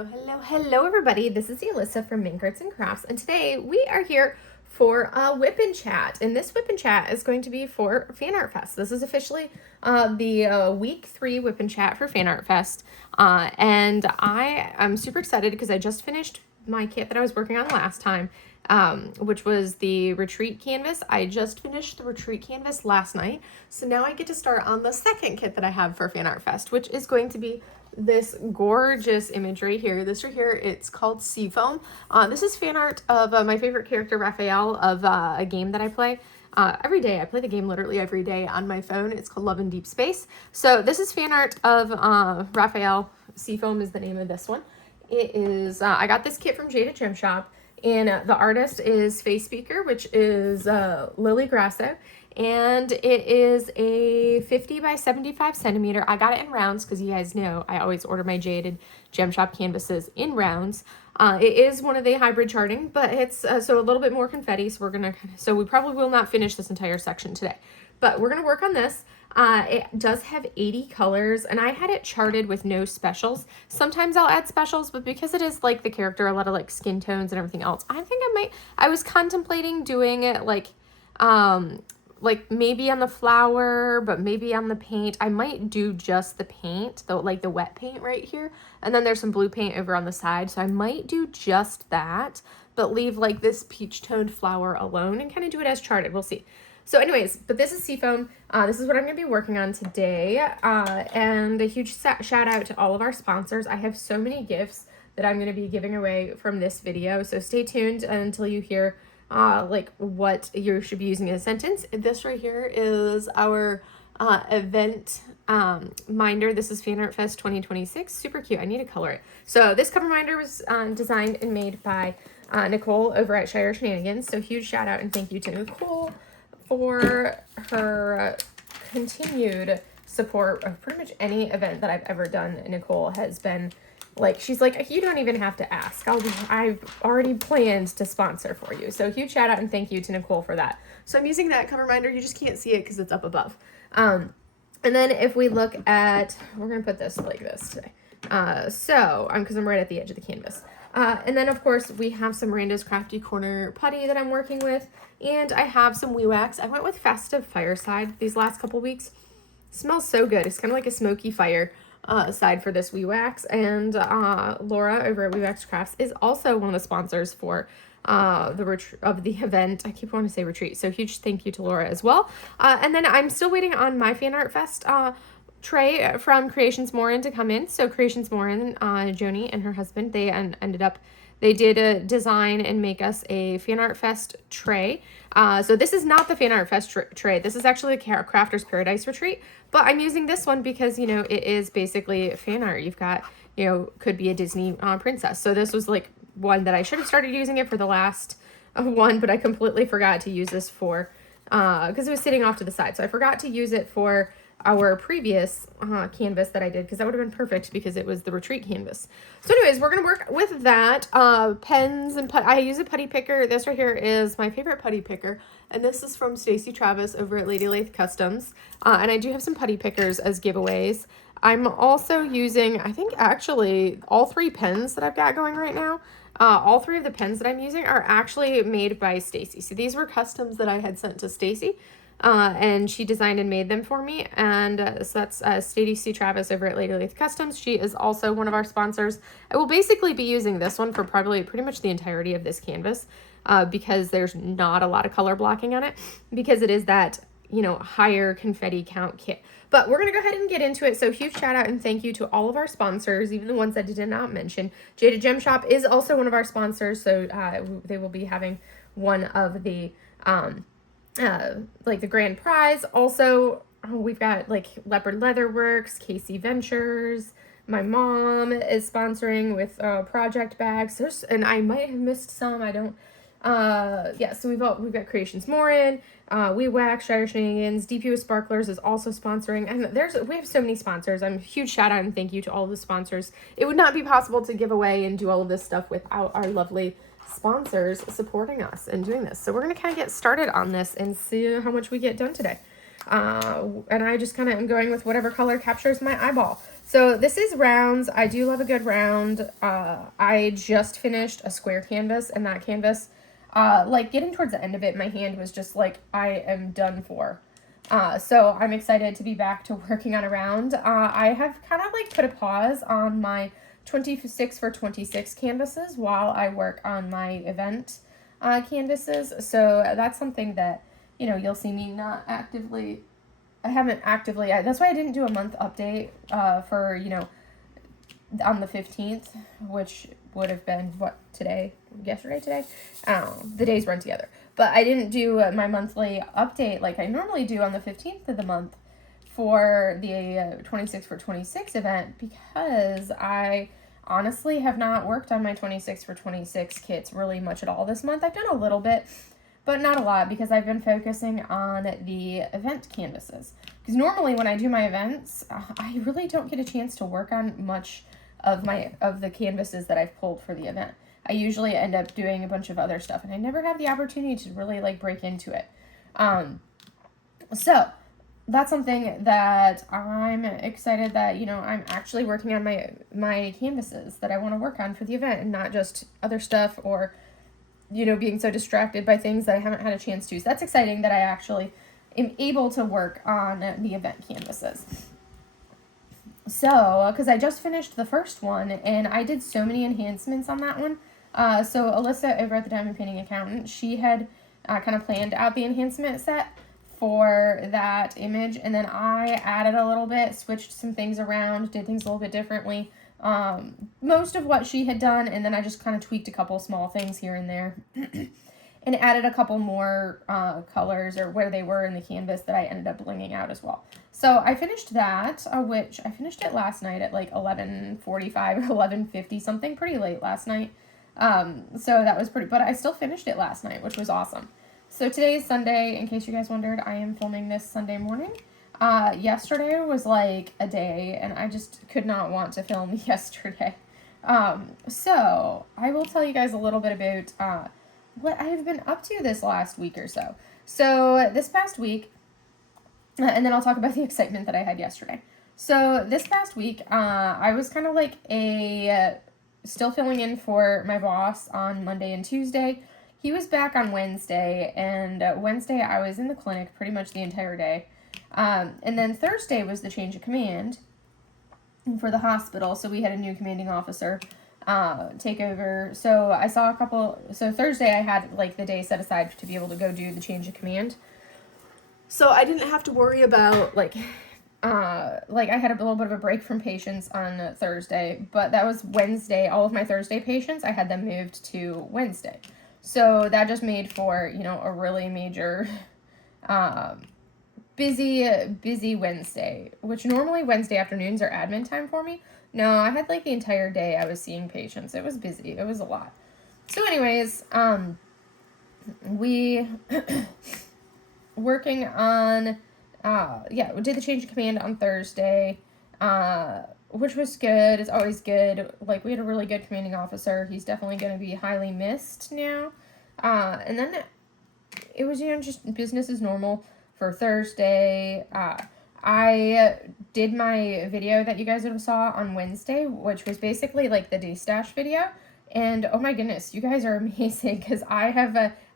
Hello everybody. This is Alyssa from Mink Arts and Crafts, and today we are here for a WIP and chat, and this WIP and chat is going to be for Fan Art Fest. This is officially the week 3 WIP and chat for Fan Art Fest, and I am super excited because I just finished my kit that I was working on last time, which was the retreat canvas. I just finished the retreat canvas last night, so now I get to start on the second kit that I have for Fan Art Fest, which is going to be this gorgeous image right here. This right here, it's called Seafoam. This is fan art of my favorite character, Raphael, of a game that I play every day. I play the game literally every day on my phone. It's called Love in Deep Space. So this is fan art of Raphael. Seafoam is the name of this one. It is, I got this kit from Jada Gem Shop, and the artist is Face Speaker, which is Lily Grasso. And it is a 50 by 75 centimeter. I got it in rounds because you guys know I always order my Jaded Gem Shop canvases in rounds. It is one of the hybrid charting, but it's so a little bit more confetti. So we probably will not finish this entire section today, but we're gonna work on this. It does have 80 colors, and I had it charted with no specials. Sometimes I'll add specials, but because it is like the character, a lot of like skin tones and everything else, I think I was contemplating doing it like maybe on the flower, but maybe on the paint. I might do just the paint, though, like the wet paint right here. And then there's some blue paint over on the side. So I might do just that, but leave like this peach toned flower alone and kind of do it as charted. We'll see. So anyways, but this is Seafoam. This is what I'm going to be working on today. And a huge shout out to all of our sponsors. I have so many gifts that I'm going to be giving away from this video. So stay tuned until you hear like what you should be using in a sentence. This right here is our event minder. This is Fan Art Fest 2026. Super cute. I need to color it. So this cover minder was designed and made by Nicole over at Shire Shenanigans. So huge shout out and thank you to Nicole for her continued support of pretty much any event that I've ever done. Nicole has been like, she's like, you don't even have to ask. I've already planned to sponsor for you. So huge shout out and thank you to Nicole for that. So I'm using that cover minder. You just can't see it because it's up above. And then if we look at, we're going to put this like this today. Because I'm right at the edge of the canvas. And then of course we have some Miranda's Crafty Corner putty that I'm working with. And I have some WIP wax. I went with Festive Fireside these last couple weeks. It smells so good. It's kind of like a smoky fire side for this WIP wax, and Laura over at WIP Wax Crafts is also one of the sponsors for the event. I keep wanting to say retreat, so huge thank you to Laura as well. And then I'm still waiting on my Fan Art Fest tray from Creations Morin to come in. So Creations Morin, Joni and her husband, they did a design and make us a Fan Art Fest tray. So this is not the Fan Art Fest tray. This is actually the Crafter's Paradise Retreat. But I'm using this one because, you know, it is basically fan art. You've got, you know, could be a Disney princess. So this was like one that I should have started using it for the last one, but I completely forgot to use this for, because it was sitting off to the side. So I forgot to use it for our previous canvas that I did, because that would have been perfect because it was the retreat canvas. So anyways, we're going to work with that. Pens and I use a putty picker. This right here is my favorite putty picker, and this is from Stacy Travis over at Lady Lathe Customs. And I do have some putty pickers as giveaways. I'm also using, I think actually all 3 pens that I've got going right now. All 3 of the pens that I'm using are actually made by Stacy. So these were customs that I had sent to Stacy. And she designed and made them for me. And so that's Stacy Travis over at Lady Lathe Customs. She is also one of our sponsors. I will basically be using this one for probably pretty much the entirety of this canvas, because there's not a lot of color blocking on it, because it is that, you know, higher confetti count kit. But we're going to go ahead and get into it. So huge shout out and thank you to all of our sponsors, even the ones that I did not mention. Jada Gem Shop is also one of our sponsors. So they will be having one of the like the grand prize. Also, we've got like Leopard Leather Works, Casey Ventures. My mom is sponsoring with project bags. And I might have missed some. I don't. Yeah. So we've got Creations Morin, We Wax, Shire Shenanigans, DP with Sparklers is also sponsoring, and we have so many sponsors. I'm a huge shout out and thank you to all of the sponsors. It would not be possible to give away and do all of this stuff without our lovely sponsors supporting us and doing this. So we're going to kind of get started on this and see how much we get done today. And I just kind of am going with whatever color captures my eyeball. So this is rounds. I do love a good round. I just finished a square canvas, and that canvas, like getting towards the end of it, my hand was just like, I am done for. So I'm excited to be back to working on a round. I have kind of like put a pause on my 26 for 26 canvases while I work on my event canvases. So that's something that, you know, you'll see me not actively, that's why I didn't do a month update for, you know, on the 15th, which would have been, yesterday, today? I don't know, the days run together. But I didn't do my monthly update like I normally do on the 15th of the month for the 26 for 26 event, because I honestly have not worked on my 26 for 26 kits really much at all this month. I've done a little bit, but not a lot, because I've been focusing on the event canvases. Because normally when I do my events, I really don't get a chance to work on much of the canvases that I've pulled for the event. I usually end up doing a bunch of other stuff, and I never have the opportunity to really like break into it. So that's something that I'm excited that, you know, I'm actually working on my canvases that I want to work on for the event, and not just other stuff, or, you know, being so distracted by things that I haven't had a chance to. So that's exciting that I actually am able to work on the event canvases. So, because I just finished the first one, and I did so many enhancements on that one. So Alyssa over at the Diamond Painting Accountant, she had kind of planned out the enhancement set for that image, and then I added a little bit, switched some things around, did things a little bit differently. Most of what she had done, and then I just kind of tweaked a couple small things here and there. And added a couple more colors, or where they were in the canvas, that I ended up blinging out as well. So I finished that, which I finished it last night at like 11:45 or 11:50, something pretty late last night. So that was pretty, but I still finished it last night, which was awesome. So today is Sunday. In case you guys wondered, I am filming this Sunday morning. Yesterday was like a day, and I just could not want to film yesterday. So I will tell you guys a little bit about what I have been up to this last week or so. So this past week, and then I'll talk about the excitement that I had yesterday. So this past week, I was kind of like still filling in for my boss on Monday and Tuesday. He was back on Wednesday, and Wednesday I was in the clinic pretty much the entire day. And then Thursday was the change of command for the hospital, so we had a new commanding officer take over. So I saw so Thursday I had like the day set aside to be able to go do the change of command. So I didn't have to worry about like I had a little bit of a break from patients on Thursday, but that was Wednesday. All of my Thursday patients, I had them moved to Wednesday. So that just made for, you know, a really major busy Wednesday, which normally Wednesday afternoons are admin time for me. No, I had like the entire day I was seeing patients. It was busy. It was a lot. So anyways, we working on, we did the change of command on Thursday, which was good. It's always good. Like, we had a really good commanding officer. He's definitely going to be highly missed now. And then it was, you know, just business as normal for Thursday. I did my video that you guys saw on Wednesday, which was basically like the destash video. And oh my goodness, you guys are amazing, because I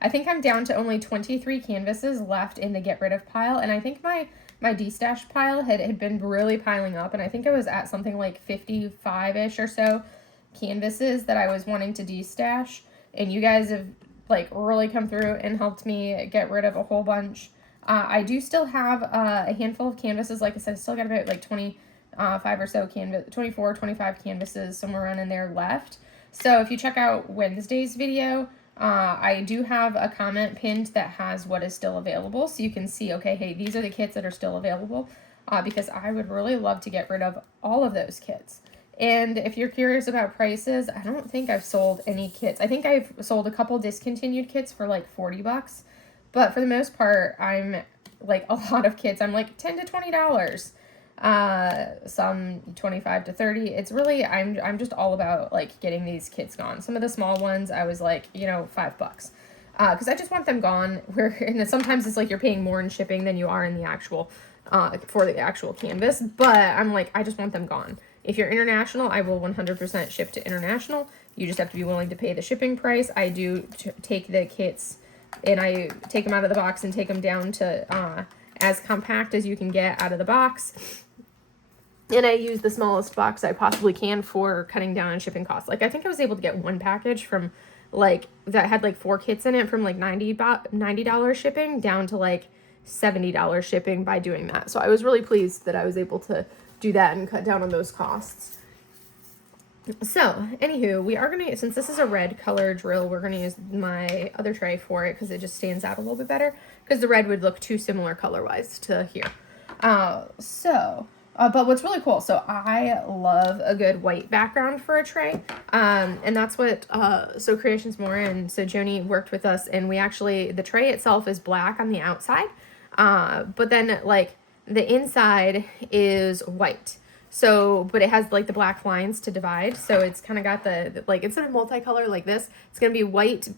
think I'm down to only 23 canvases left in the get rid of pile. And I think my destash pile had been really piling up. And I think I was at something like 55-ish or so canvases that I was wanting to destash. And you guys have like really come through and helped me get rid of a whole bunch. I do still have a handful of canvases. Like I said, I still got about like 25 or so 24, 25 canvases, somewhere around in there left. So if you check out Wednesday's video, I do have a comment pinned that has what is still available. So you can see, okay, hey, these are the kits that are still available, because I would really love to get rid of all of those kits. And if you're curious about prices, I don't think I've sold any kits. I think I've sold a couple discontinued kits for like $40. But for the most part, I'm like a lot of kits. I'm like $10 to $20. Some 25 to 30. It's really, I'm just all about like getting these kits gone. Some of the small ones I was like, you know, $5. because I just want them gone. And sometimes it's like you're paying more in shipping than you are in the actual, for the actual canvas, but I'm like, I just want them gone. If you're international, I will 100% ship to international. You just have to be willing to pay the shipping price. I do take the kits and I take them out of the box and take them down to as compact as you can get out of the box. And I use the smallest box I possibly can for cutting down on shipping costs. Like, I think I was able to get one package from, like, that had, like, 4 kits in it from, like, $90 shipping down to, like, $70 shipping by doing that. So I was really pleased that I was able to do that and cut down on those costs. So, anywho, we are going to, since this is a red color drill, we're going to use my other tray for it because it just stands out a little bit better, because the red would look too similar color-wise to here. But what's really cool, so I love a good white background for a tray, and that's what, so Creations More and so Joni worked with us, and we actually, the tray itself is black on the outside, but then, like, the inside is white. So, but it has, like, the black lines to divide, so it's kind of got the, like, instead of multicolor like this, it's going to be white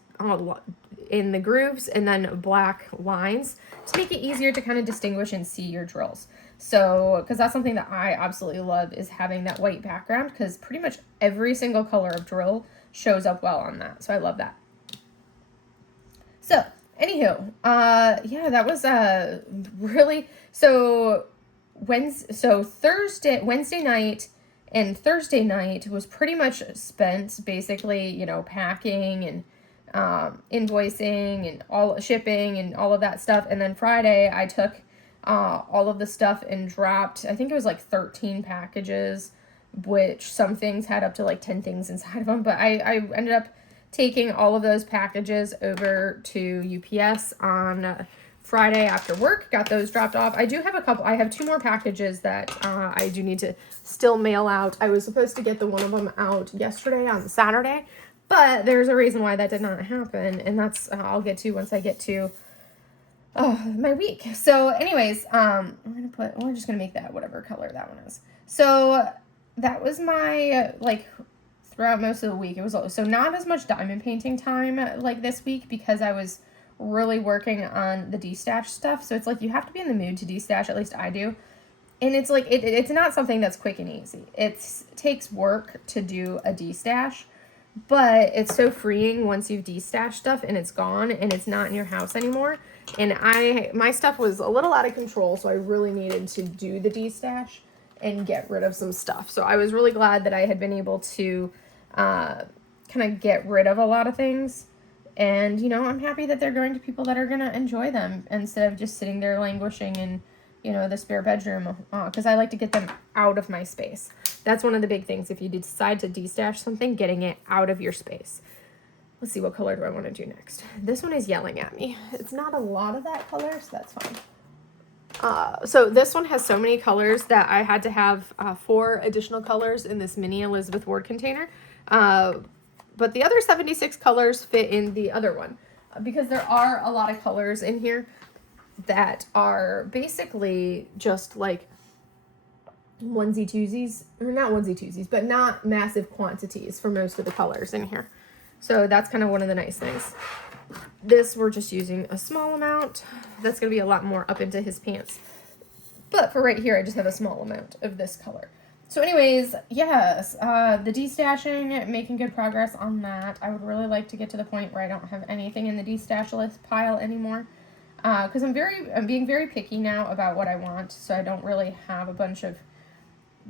in the grooves and then black lines to make it easier to kind of distinguish and see your drills. So, because that's something that I absolutely love, is having that white background, because pretty much every single color of drill shows up well on that. So I love that. So, anywho, yeah, that was really, so Wednesday night and Thursday night was pretty much spent basically, you know, packing and invoicing and all shipping and all of that stuff. And then Friday I took all of the stuff and dropped, I think it was like 13 packages, which some things had up to like 10 things inside of them. But I ended up taking all of those packages over to UPS on Friday after work, got those dropped off. I do have I have 2 more packages that I do need to still mail out. I was supposed to get one of them out yesterday on Saturday, but there's a reason why that did not happen, and that's I'll get to once I get to my week. So anyways, we're just gonna make that whatever color that one is. So that was my throughout most of the week. It was so not as much diamond painting time like this week, because I was really working on the destash stuff. So it's like you have to be in the mood to destash, at least I do. And it's like it's not something that's quick and easy. It takes work to do a destash, but it's so freeing once you've destashed stuff and it's gone and it's not in your house anymore. And my stuff was a little out of control, so I really needed to do the destash and get rid of some stuff. So I was really glad that I had been able to kind of get rid of a lot of things. And, you know, I'm happy that they're going to people that are going to enjoy them instead of just sitting there languishing in, you know, the spare bedroom, because I like to get them out of my space. That's one of the big things. If you decide to destash something, getting it out of your space. Let's see, what color do I want to do next? This one is yelling at me. It's not a lot of that color, so that's fine. So this one has so many colors that I had to have 4 additional colors in this mini Elizabeth Ward container. But the other 76 colors fit in the other one, because there are a lot of colors in here that are basically just like onesie-twosies, or not onesie-twosies, but not massive quantities for most of the colors in here. So that's kind of one of the nice things. This, we're just using a small amount. That's going to be a lot more up into his pants. But for right here, I just have a small amount of this color. So anyways, yes, the destashing, making good progress on that. I would really like to get to the point where I don't have anything in the destash list pile anymore. Because I'm being very picky now about what I want, so I don't really have a bunch of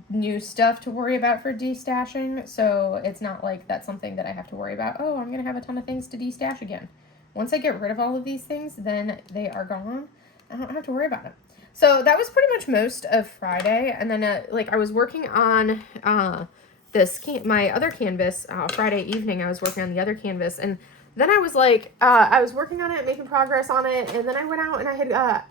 new stuff to worry about for destashing. So it's not like that's something that I have to worry about. Oh, I'm going to have a ton of things to destash again. Once I get rid of all of these things, then they are gone. I don't have to worry about it. So that was pretty much most of Friday, and then I was working on my other canvas Friday evening. I was working on the other canvas, and then I was I was working on it, making progress on it, and then I went out and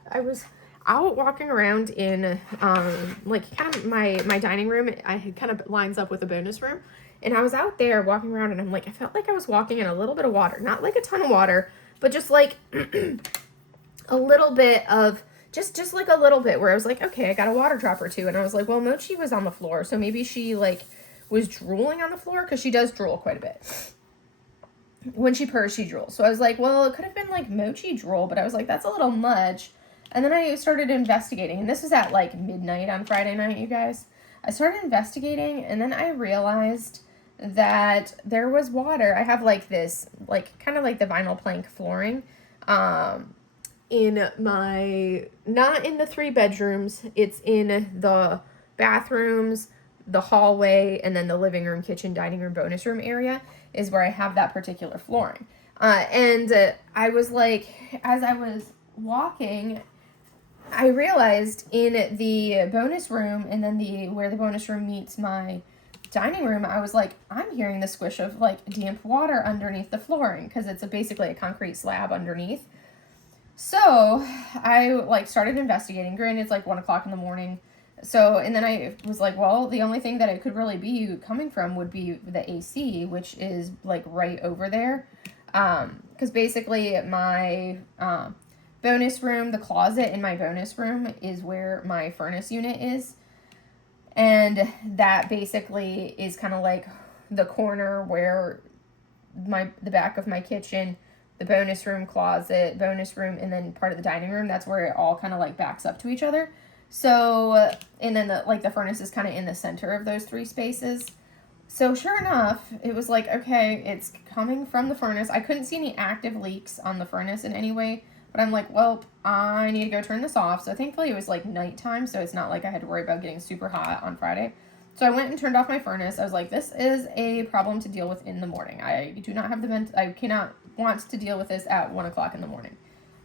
I was out walking around in kind of my dining room. I had kind of lines up with a bonus room, and I was out there walking around, and I'm like, I felt like I was walking in a little bit of water, not like a ton of water, but just like a little bit of. Just like a little bit where I was like, okay, I got a water drop or 2. And I was like, well, Mochi was on the floor. So maybe she was drooling on the floor, because she does drool quite a bit. when she purrs, she drools. So I was like, well, it could have been like mochi drool, but I was like, that's a little much. And then I started investigating, and this was at like midnight on Friday night, you guys. I started investigating, and then I realized that there was water. I have like this, like kind of like the vinyl plank flooring, in my, not in the 3 bedrooms, it's in the bathrooms, the hallway, and then the living room, kitchen, dining room, bonus room area is where I have that particular flooring. I was like, as I was walking, I realized in the bonus room and then where the bonus room meets my dining room, I was like, I'm hearing the squish of like damp water underneath the flooring because it's basically a concrete slab underneath. So I like started investigating. Granted, it's like 1 o'clock in the morning. So, and then I was like, well, the only thing that it could really be coming from would be the AC, which is like right over there. Because basically my bonus room, the closet in my bonus room is where my furnace unit is. And that basically is kind of like the corner where the back of my kitchen, the bonus room, closet, bonus room, and then part of the dining room, that's where it all kind of like backs up to each other. So, and then the furnace is kind of in the center of those 3 spaces. So sure enough, it was like, okay, it's coming from the furnace. I couldn't see any active leaks on the furnace in any way, but I'm like, well, I need to go turn this off. So thankfully it was like nighttime, so it's not like I had to worry about getting super hot on Friday. So I went and turned off my furnace. I was like, this is a problem to deal with in the morning. I do not have I cannot want to deal with this at 1 o'clock in the morning.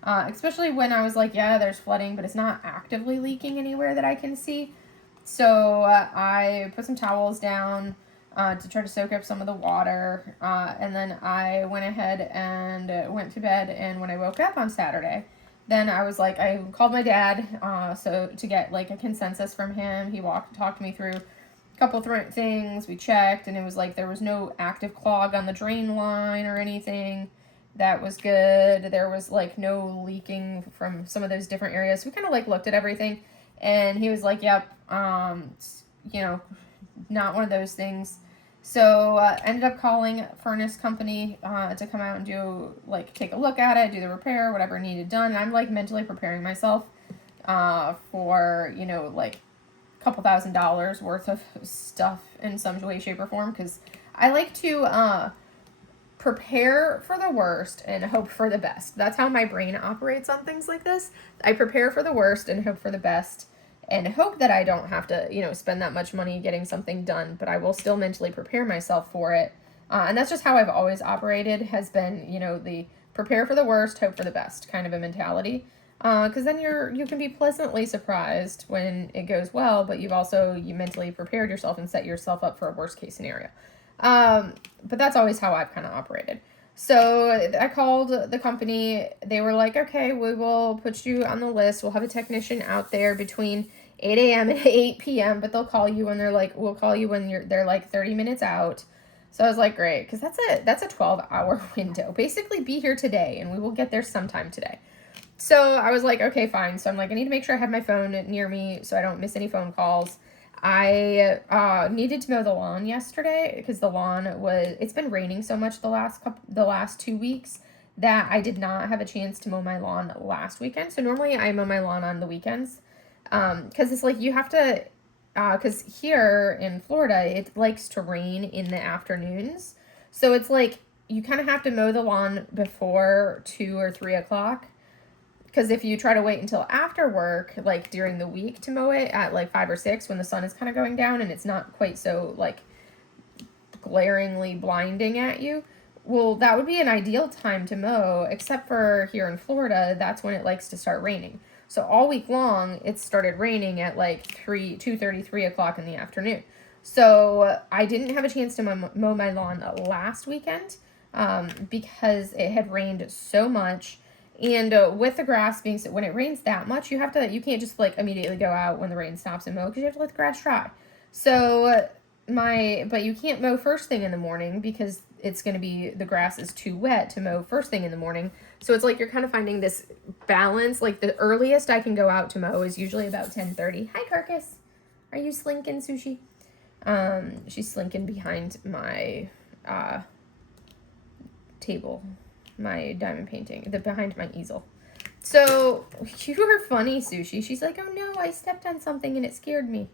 Especially when I was like, yeah, there's flooding, but it's not actively leaking anywhere that I can see. So I put some towels down to try to soak up some of the water. And then I went ahead and went to bed. And when I woke up on Saturday, then I was like, I called my dad so to get like a consensus from him. He talked me through a couple things. We checked, and it was like there was no active clog on the drain line or anything. That was good. There was like no leaking from some of those different areas. We kind of like looked at everything, and he was like, yep, you know, not one of those things. So ended up calling furnace company to come out and take a look at it, do the repair, whatever needed done. And I'm like mentally preparing myself for, like a couple $1,000s worth of stuff in some way, shape, or form, because I like to prepare for the worst and hope for the best. That's how my brain operates on things like this. I prepare for the worst and hope for the best, and hope that I don't have to, spend that much money getting something done, but I will still mentally prepare myself for it. And that's just how I've always operated, has been, the prepare for the worst, hope for the best kind of a mentality. Because then you can be pleasantly surprised when it goes well, but you mentally prepared yourself and set yourself up for a worst case scenario. But that's always how I've kind of operated. So I called the company. They were like, okay, we will put you on the list. We'll have a technician out there between 8 a.m. and 8 p.m., but they'll call you when we'll call you when they're like 30 minutes out. So I was like, great, because that's a 12-hour window. Basically, be here today, and we will get there sometime today. So I was like, okay, fine. So I'm like, I need to make sure I have my phone near me so I don't miss any phone calls. I needed to mow the lawn yesterday because it's been raining so much the last 2 weeks that I did not have a chance to mow my lawn last weekend. So normally I mow my lawn on the weekends. Because it's like you have to, because here in Florida, it likes to rain in the afternoons. So it's like you kind of have to mow the lawn before 2 or 3 o'clock. Because if you try to wait until after work, like during the week to mow it at like 5 or 6 when the sun is kind of going down and it's not quite so like glaringly blinding at you, well, that would be an ideal time to mow, except for here in Florida, that's when it likes to start raining. So all week long, it started raining at like 2:30, 3 o'clock in the afternoon. So I didn't have a chance to mow my lawn last weekend because it had rained so much. And with the grass being, when it rains that much, you can't just like immediately go out when the rain stops and mow, because you have to let the grass dry. So but you can't mow first thing in the morning because the grass is too wet to mow first thing in the morning. So it's like you're kind of finding this balance. Like the earliest I can go out to mow is usually about 10:30. Hi, Carcass. Are you slinking, Sushi? She's slinking behind my table, my diamond painting, behind my easel. So, you are funny, Sushi. She's like, oh no, I stepped on something and it scared me.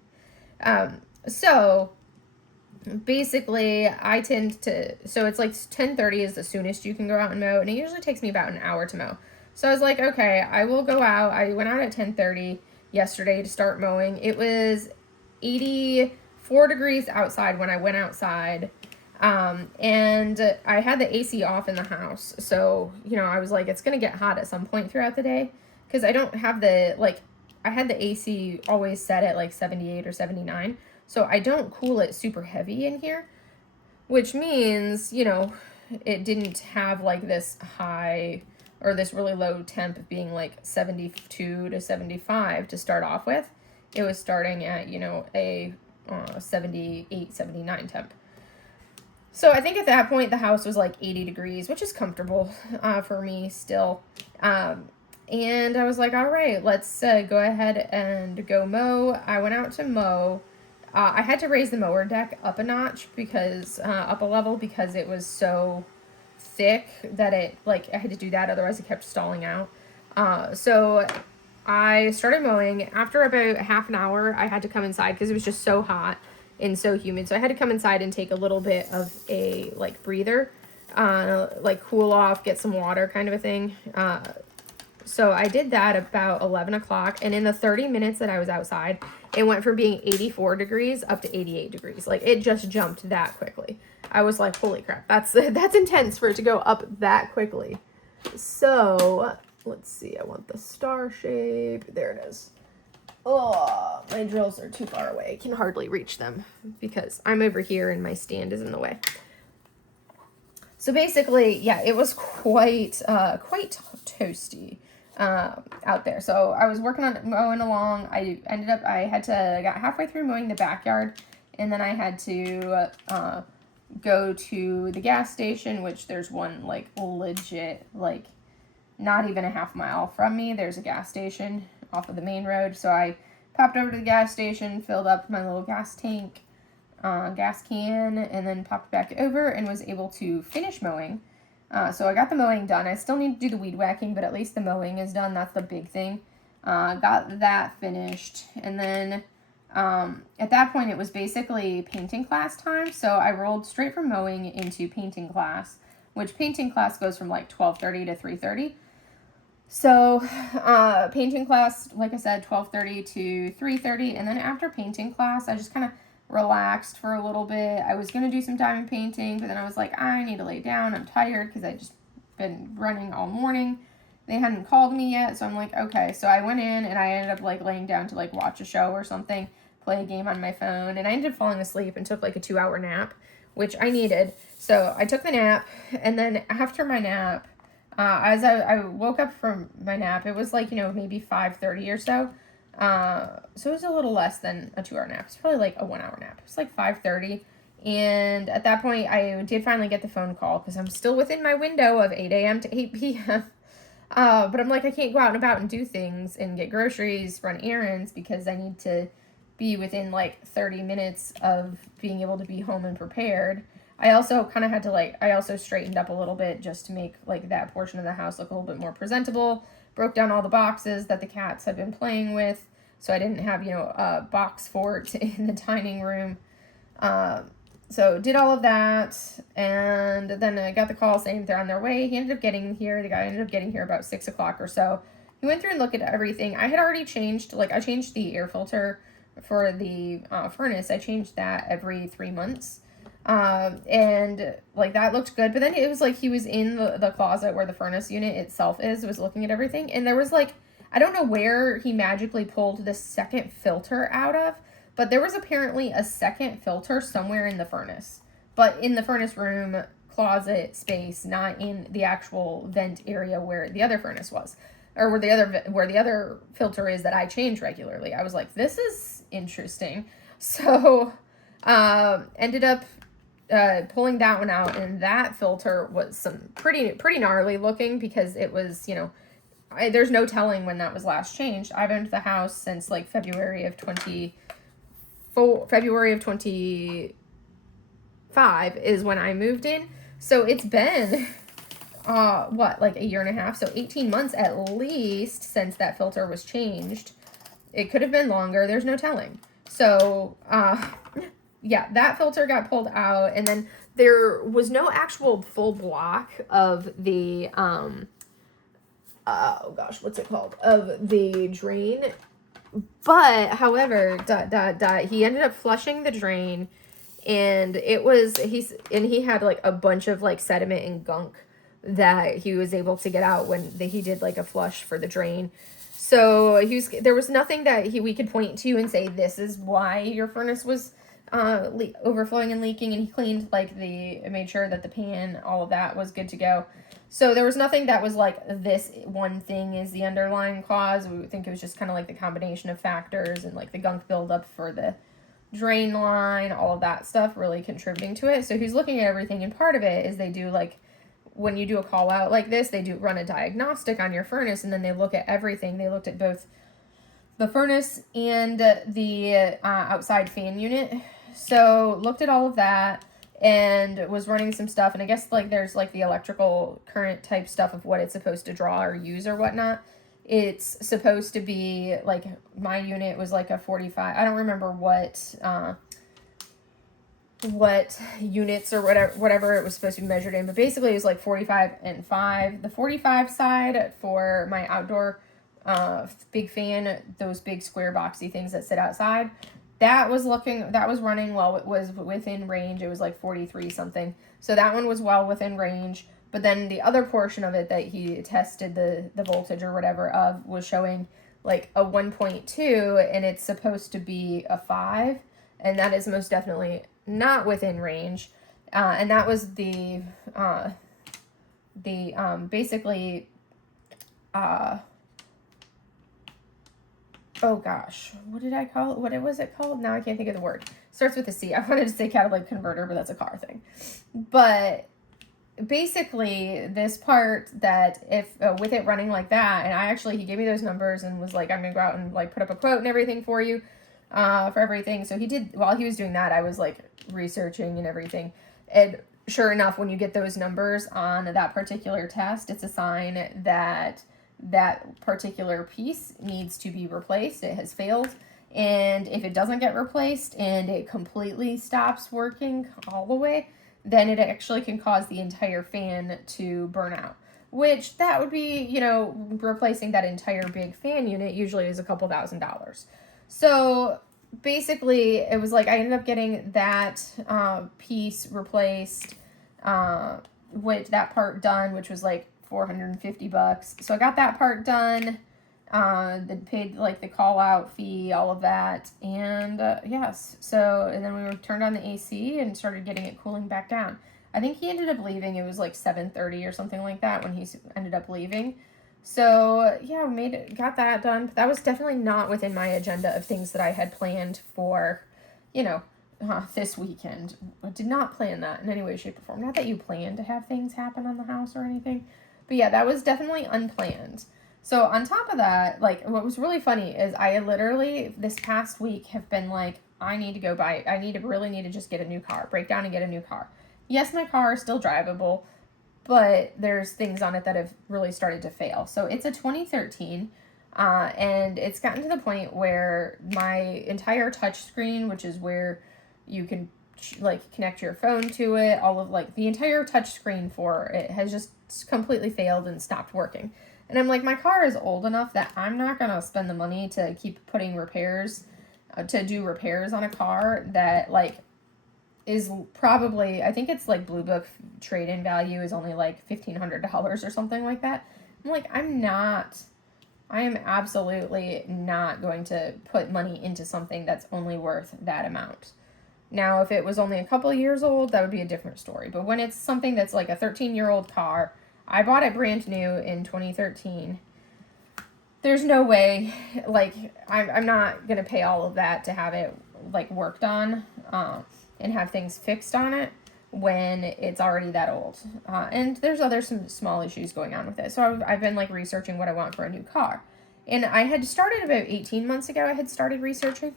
So, basically, I tend to, so it's like 10:30 is the soonest you can go out and mow, and it usually takes me about an hour to mow. So I was like, okay, I will go out. I went out at 10:30 yesterday to start mowing. It was 84 degrees outside when I went outside. And I had the AC off in the house. So, you know, I was like, it's going to get hot at some point throughout the day. Because I don't have the, like, I had the AC always set at like 78 or 79. So I don't cool it super heavy in here. Which means, you know, it didn't have like this high or this really low temp of being like 72 to 75 to start off with. It was starting at, you know, a 78, 79 temp. So I think at that point the house was like 80 degrees, which is comfortable for me still. And I was like, all right, let's go ahead and go mow. I went out to mow. I had to raise the mower deck up a notch because, up a level because it was so thick that it, like, I had to do that, otherwise it kept stalling out. So I started mowing. After about half an hour, I had to come inside because it was just so hot and so humid. So I had to come inside and take a little bit of a, like, breather, like, cool off, get some water kind of a thing. So I did that about 11 o'clock, and in the 30 minutes that I was outside, it went from being 84 degrees up to 88 degrees. Like, it just jumped that quickly. I was like, holy crap, that's intense for it to go up that quickly. So, let's see, I want the star shape. There it is. Oh, my drills are too far away. I can hardly reach them because I'm over here and my stand is in the way. So basically, yeah, it was quite toasty out there. So I was working on mowing along. I got halfway through mowing the backyard, and then I had to go to the gas station, which there's one, like, legit, like, not even a half mile from me. There's a gas station off of the main road. So I popped over to the gas station, filled up my little gas tank, gas can, and then popped back over and was able to finish mowing. So I got the mowing done. I still need to do the weed whacking, but at least the mowing is done. That's the big thing. Got that finished. And then at that point, it was basically painting class time. So I rolled straight from mowing into painting class, which painting class goes from like 12:30 to 3:30. So painting class, like I said, 12:30 to 3:30. And then after painting class, I just kind of relaxed for a little bit. I was going to do some diamond painting, but then I was like, I need to lay down. I'm tired because I just been running all morning. They hadn't called me yet, so I'm like, okay. So I went in and I ended up like laying down to like watch a show or something, play a game on my phone, and I ended up falling asleep and took like a 2-hour nap, which I needed. So I took the nap, and then after my nap, as I woke up from my nap, it was like, you know, maybe 5:30 or so. So it was a little less than a 2-hour nap. It's probably like a 1-hour nap. It's like 5:30. And at that point, I did finally get the phone call because I'm still within my window of 8 a.m. to 8 p.m. But I'm like, I can't go out and about and do things and get groceries, run errands, because I need to be within like 30 minutes of being able to be home and prepared. I also kind of had to I also straightened up a little bit just to make like that portion of the house look a little bit more presentable. Broke down all the boxes that the cats have been playing with, so I didn't have, you know, a box fort in the dining room. So did all of that, and then I got the call saying they're on their way. He ended up getting here. The guy ended up getting here about 6 o'clock or so. He went through and looked at everything. I had already changed, I changed the air filter for the furnace. I changed that every 3 months. And like that looked good, but then it was like he was in the closet where the furnace unit itself was looking at everything, and there was like, I don't know where he magically pulled the second filter out of, but there was apparently a second filter somewhere in the furnace, but in the furnace room closet space, not in the actual vent area where the other furnace was, or where the other filter is that I change regularly. I was like, this is interesting. So ended up pulling that one out, and that filter was some pretty gnarly looking, because it was, you know, there's no telling when that was last changed. I've owned the house since like February of 25 is when I moved in, so it's been what, like a year and a half, so 18 months at least since that filter was changed. It could have been longer, there's no telling. So, yeah, that filter got pulled out, and then there was no actual full block of the, oh gosh, what's it called? Of the drain. But, however, he ended up flushing the drain, and he had like a bunch of like sediment and gunk that he was able to get out when he did like a flush for the drain. So there was nothing that we could point to and say, this is why your furnace was overflowing and leaking, and he cleaned made sure that the pan, all of that was good to go. So there was nothing that was like, this one thing is the underlying cause. We would think it was just kind of like the combination of factors and like the gunk buildup for the drain line, all of that stuff really contributing to it. So he's looking at everything, and part of it is they do like, when you do a call out like this, they do run a diagnostic on your furnace, and then they look at everything. They looked at both the furnace and the outside fan unit. So looked at all of that and was running some stuff. And I guess like there's like the electrical current type stuff of what it's supposed to draw or use or whatnot. It's supposed to be like, my unit was like a 45. I don't remember what units or whatever it was supposed to be measured in, but basically it was like 45 and 5. The 45 side for my outdoor big fan, those big square boxy things that sit outside, that was running well. It was within range. It was like 43 something. So that one was well within range. But then the other portion of it that he tested the voltage or whatever of was showing like a 1.2, and it's supposed to be a 5, and that is most definitely not within range. And that was basically oh gosh, what did I call it? What was it called? Now I can't think of the word. Starts with a C. I wanted to say catalytic converter, but that's a car thing. But basically, this part that if with it running like that, and he gave me those numbers and was like, I'm gonna go out and like put up a quote and everything for you, for everything. So he did. While he was doing that, I was like researching and everything. And sure enough, when you get those numbers on that particular test, it's a sign that that particular piece needs to be replaced. It has failed. And if it doesn't get replaced and it completely stops working all the way, then it actually can cause the entire fan to burn out, which that would be, replacing that entire big fan unit usually is a couple $1,000s. So basically it was like, I ended up getting that piece replaced, with that part done, which was like $450. So I got that part done, paid like the call out fee, all of that. And yes, so, and then we turned on the AC and started getting it cooling back down. I think he ended up leaving. It was like 7:30 or something like that when he ended up leaving. So yeah, got that done. But that was definitely not within my agenda of things that I had planned for, this weekend. I did not plan that in any way, shape, or form. Not that you plan to have things happen on the house or anything. But yeah, that was definitely unplanned. So on top of that, like, what was really funny is I literally this past week have been like, I really need to just get a new car, break down and get a new car. Yes, my car is still drivable, but there's things on it that have really started to fail. So it's a 2013, and it's gotten to the point where my entire touch screen, which is where you can like connect your phone to it, all of like the entire touch screen for it has just completely failed and stopped working. And I'm like, my car is old enough that I'm not going to spend the money to keep putting repairs, to do repairs on a car that like is probably, I think it's like Blue Book trade-in value is only like $1,500 or something like that. I'm like, I am absolutely not going to put money into something that's only worth that amount. Now, if it was only a couple of years old, that would be a different story. But when it's something that's like a 13-year-old car, I bought it brand new in 2013. There's no way, like, I'm not going to pay all of that to have it, like, worked on and have things fixed on it when it's already that old. And there's some small issues going on with it. So I've been, like, researching what I want for a new car. And I had started about 18 months ago, I had started researching.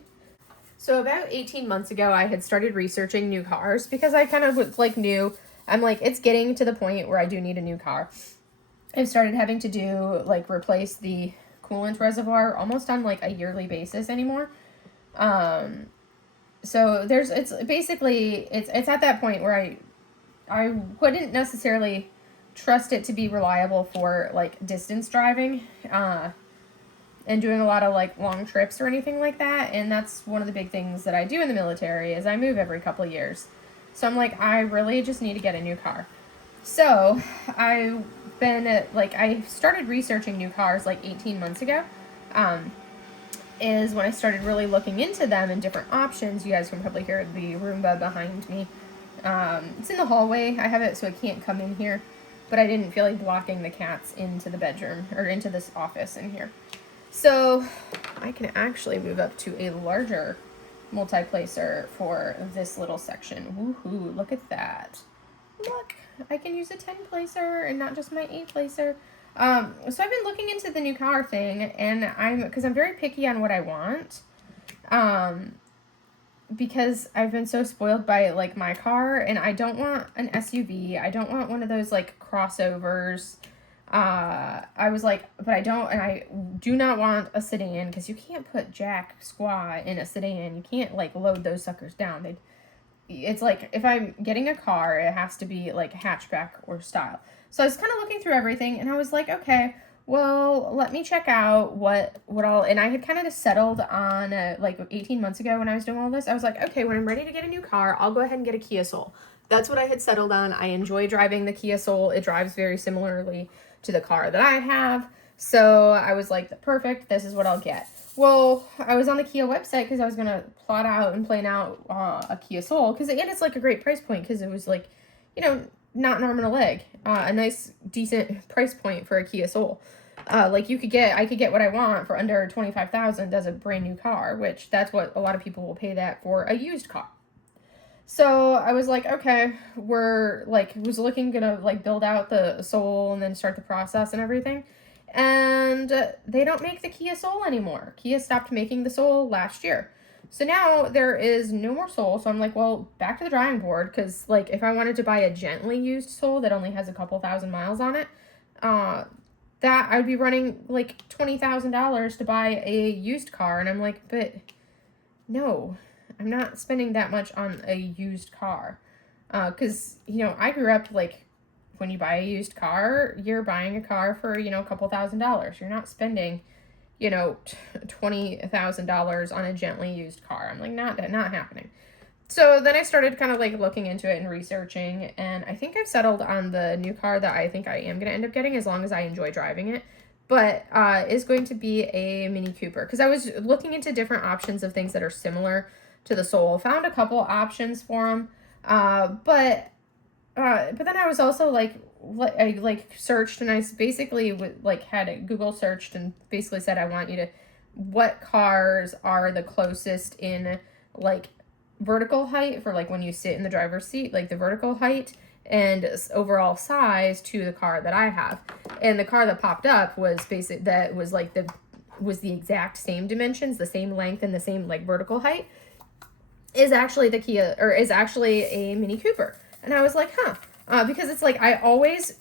So about 18 months ago, I had started researching new cars because I kind of was, like, knew I'm like, it's getting to the point where I do need a new car. I've started having to do, like, replace the coolant reservoir almost on, like, a yearly basis anymore. So it's basically, it's at that point where I wouldn't necessarily trust it to be reliable for, like, distance driving, and doing a lot of, like, long trips or anything like that. And that's one of the big things that I do in the military is I move every couple of years. So I'm like, I really just need to get a new car. So I've been, I started researching new cars, like, 18 months ago. Is when I started really looking into them and different options. You guys can probably hear the Roomba behind me. It's in the hallway. I have it so it can't come in here. But I didn't feel like blocking the cats into the bedroom, or into this office in here. So I can actually move up to a larger multi-placer for this little section. Woohoo, look at that. Look, I can use a 10-placer and not just my 8-placer. So I've been looking into the new car thing, and because I'm very picky on what I want. Because I've been so spoiled by, like, my car, and I don't want an SUV. I don't want one of those, like, crossovers. I was like, but I do not want a sedan, because you can't put jack squat in a sedan. You can't, like, load those suckers down. It's like, if I'm getting a car, it has to be, like, hatchback or style. So I was kind of looking through everything, and I was like, okay, well, let me check out what all, and I had kind of just settled on, like, 18 months ago when I was doing all this, I was like, okay, when I'm ready to get a new car, I'll go ahead and get a Kia Soul. That's what I had settled on. I enjoy driving the Kia Soul. It drives very similarly to the car that I have. So I was like, perfect, this is what I'll get. Well, I was on the Kia website because I was going to plot out and plan out a Kia Soul. Because, again, it's like a great price point because it was like, you know, not an arm and a leg. A nice, decent price point for a Kia Soul. Like, I could get what I want for under $25,000 as a brand new car, which that's what a lot of people will pay that for a used car. So I was like, okay, gonna, like, build out the Soul and then start the process and everything. And they don't make the Kia Soul anymore. Kia stopped making the Soul last year. So now there is no more Soul. So I'm like, well, back to the drawing board. Because, like, if I wanted to buy a gently used Soul that only has a couple thousand miles on it, that I'd be running, like, $20,000 to buy a used car. And I'm like, but no, I'm not spending that much on a used car. Because, you know, I grew up, like, when you buy a used car, you're buying a car for, you know, a couple $1,000s. You're not spending, you know, $20,000 on a gently used car. I'm like, not happening. So then I started kind of, like, looking into it and researching, and I think I've settled on the new car that I think I am going to end up getting, as long as I enjoy driving it, but is going to be a Mini Cooper. Because I was looking into different options of things that are similar to the Soul. Found a couple options for them, but then I was also, I searched, and I basically had Google searched and basically said, I want you to, what cars are the closest in, like, vertical height for, like, when you sit in the driver's seat, like, the vertical height and overall size to the car that I have. And the car that popped up was was the exact same dimensions, the same length, and the same, like, vertical height, is actually a Mini Cooper. And I was like, because it's like, I've always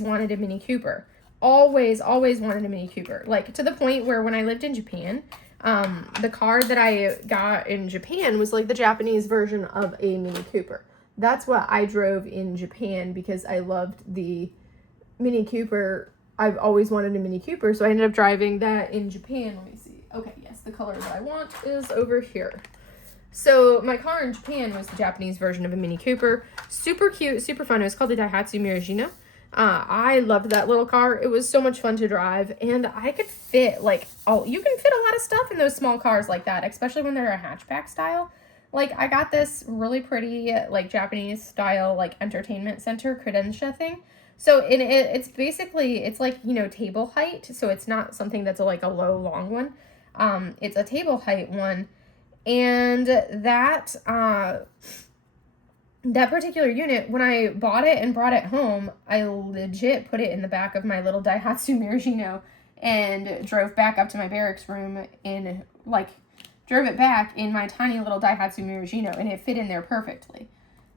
wanted a Mini Cooper. Always wanted a Mini Cooper. Like, to the point where when I lived in Japan, the car that I got in Japan was, like, the Japanese version of a Mini Cooper. That's what I drove in Japan because I loved the Mini Cooper. I've always wanted a Mini Cooper, so I ended up driving that in Japan. Let me see. Okay, yes, the color that I want is over here. So my car in Japan was the Japanese version of a Mini Cooper. Super cute, super fun. It was called the Daihatsu Miragino. I loved that little car. It was so much fun to drive, and I could fit, you can fit a lot of stuff in those small cars like that, especially when they're a hatchback style. Like, I got this really pretty, like, Japanese style, like, entertainment center credentia thing. So it's basically, it's like, you know, table height. So it's not something that's a low, long one. It's a table height one. And that particular unit, when I bought it and brought it home, I legit put it in the back of my little Daihatsu Miragino and drove back up to my barracks room drove it back in my tiny little Daihatsu Miragino, and it fit in there perfectly.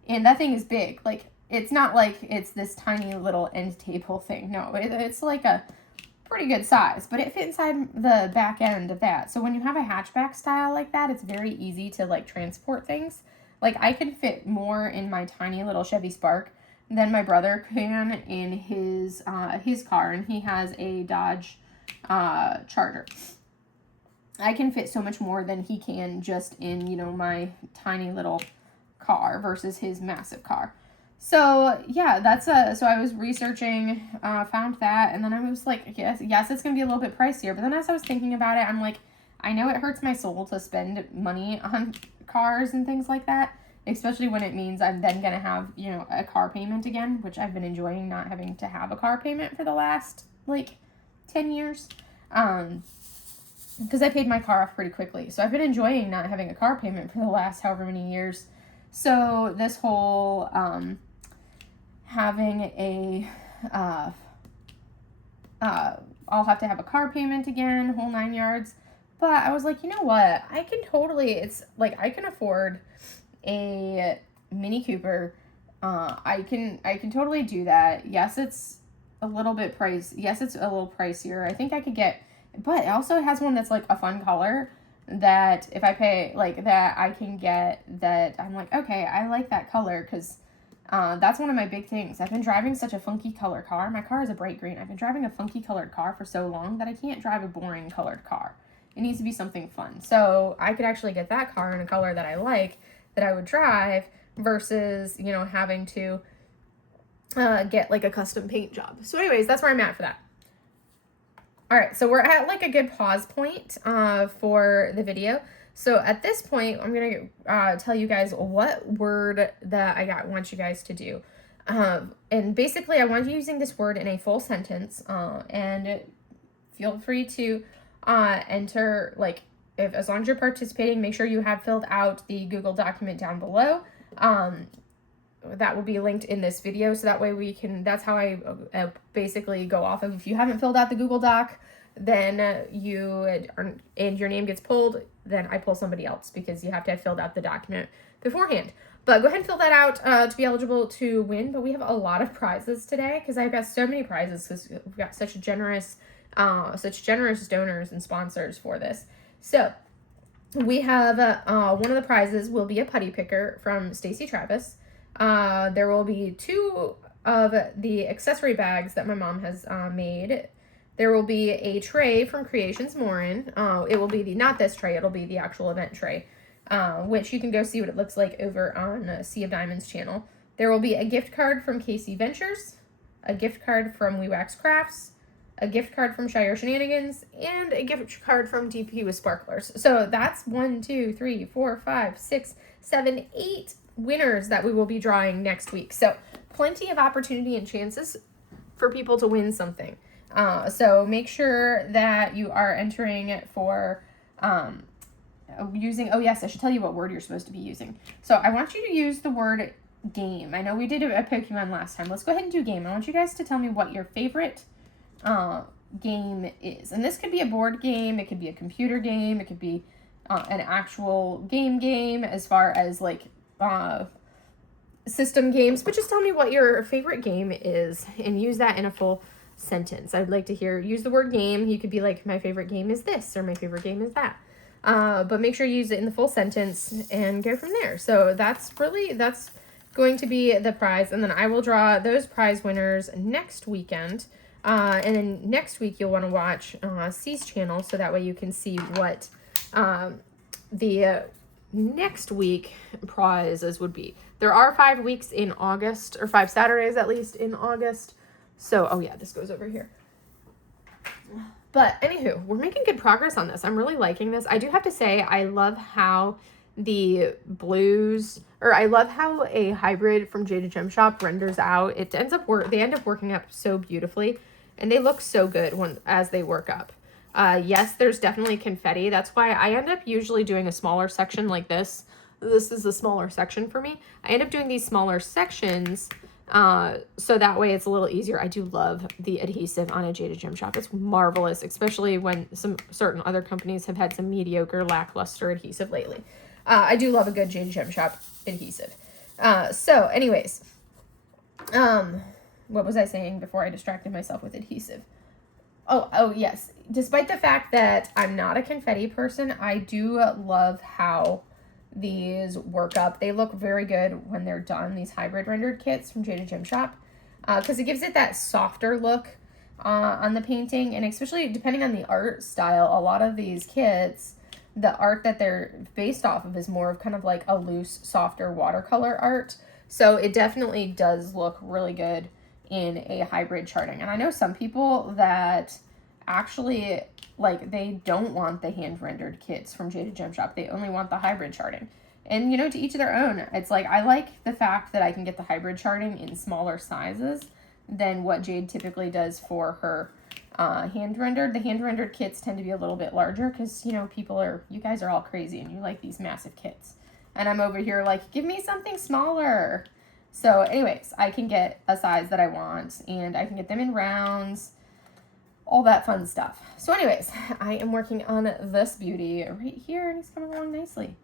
And that thing is big. Like, it's not like it's this tiny little end table thing. No, it's like a pretty good size, but it fit inside the back end of that. So when you have a hatchback style like that, it's very easy to like transport things. Like I can fit more in my tiny little Chevy Spark than my brother can in his car, and he has a Dodge Charger. I can fit so much more than he can just in, you know, my tiny little car versus his massive car. So yeah, that's so I was researching, found that, and then I was like, yes, it's gonna be a little bit pricier. But then as I was thinking about it, I'm like, I know it hurts my soul to spend money on cars and things like that, especially when it means I'm then gonna have, you know, a car payment again, which I've been enjoying not having to have a car payment for the last like 10 years. Because I paid my car off pretty quickly. So I've been enjoying not having a car payment for the last however many years. So this whole having a I'll have to have a car payment again, whole 9 yards. But I was like, you know what? I can totally, it's like I can afford a Mini Cooper. I can totally do that. Yes, it's a little bit Yes, it's a little pricier. I think I could get, but it also has one that's like a fun color that if I pay like that, I can get that. I'm like, okay, I like that color because that's one of my big things. I've been driving such a funky color car. My car is a bright green. I've been driving a funky colored car for so long that I can't drive a boring colored car. It needs to be something fun. So I could actually get that car in a color that I like, that I would drive, versus, you know, having to get like a custom paint job. So anyways, that's where I'm at for that. All right, so we're at like a good pause point for the video. So at this point, I'm going to tell you guys what word that I want you guys to do. And basically, I want you using this word in a full sentence. And feel free to enter, like, as long as you're participating, make sure you have filled out the Google document down below. That will be linked in this video, so that way we can, that's how I basically go off of. If you haven't filled out the Google Doc, then and your name gets pulled, then I pull somebody else because you have to have filled out the document beforehand. But go ahead and fill that out to be eligible to win. But we have a lot of prizes today because I've got so many prizes because we've got such generous donors and sponsors for this. So we have one of the prizes will be a putty picker from Stacy Travis. There will be 2 of the accessory bags that my mom has made. There will be a tray from Creations Morin. It will be not this tray, it'll be the actual event tray, which you can go see what it looks like over on Sea of Diamonds channel. There will be a gift card from Casey Ventures, a gift card from We Wax Crafts, a gift card from Shire Shenanigans, and a gift card from DP with Sparklers. So that's 1, 2, 3, 4, 5, 6, 7, 8 winners that we will be drawing next week. So plenty of opportunity and chances for people to win something. So make sure that you are entering for using, oh yes, I should tell you what word you're supposed to be using. So I want you to use the word game. I know we did a Pokemon last time. Let's go ahead and do game. I want you guys to tell me what your favorite game is. And this could be a board game, it could be a computer game, it could be an actual game as far as like system games, but just tell me what your favorite game is and use that in a full sentence. I'd like to use the word game. You could be like, my favorite game is this, or my favorite game is that. But make sure you use it in the full sentence and go from there. So that's going to be the prize. And then I will draw those prize winners next weekend. And then next week you'll want to watch C's channel, so that way you can see what the next week prizes would be. There are 5 weeks in August, or 5 Saturdays at least in August. So, oh yeah, this goes over here. But anywho, we're making good progress on this. I'm really liking this. I do have to say, I love how the blues, or I love how a hybrid from Jada Gem Shop renders out. It ends up they end up working up so beautifully, and they look so good as they work up. Yes, there's definitely confetti. That's why I end up usually doing a smaller section like this. This is a smaller section for me. I end up doing these smaller sections so that way it's a little easier. I do love the adhesive on a Jada Gem Shop. It's marvelous, especially when some certain other companies have had some mediocre, lackluster adhesive lately. I do love a good Jada Gem Shop adhesive. So anyways, What was I saying before I distracted myself with adhesive? Oh, yes. Despite the fact that I'm not a confetti person, I do love how these work up. They look very good when they're done, these hybrid rendered kits from Jada Gym Shop, because it gives it that softer look on the painting, and especially depending on the art style, a lot of these kits, the art that they're based off of is more of kind of like a loose, softer watercolor art. So it definitely does look really good in a hybrid charting. And I know some people that actually, like, they don't want the hand rendered kits from Jada Gem Shop. They only want the hybrid charting. And, you know, to each their own. It's like, I like the fact that I can get the hybrid charting in smaller sizes than what Jade typically does for her hand rendered. The hand rendered kits tend to be a little bit larger because, you know, you guys are all crazy and you like these massive kits. And I'm over here like, give me something smaller. So anyways, I can get a size that I want, and I can get them in rounds, all that fun stuff. So anyways, I am working on this beauty right here, and he's coming along nicely.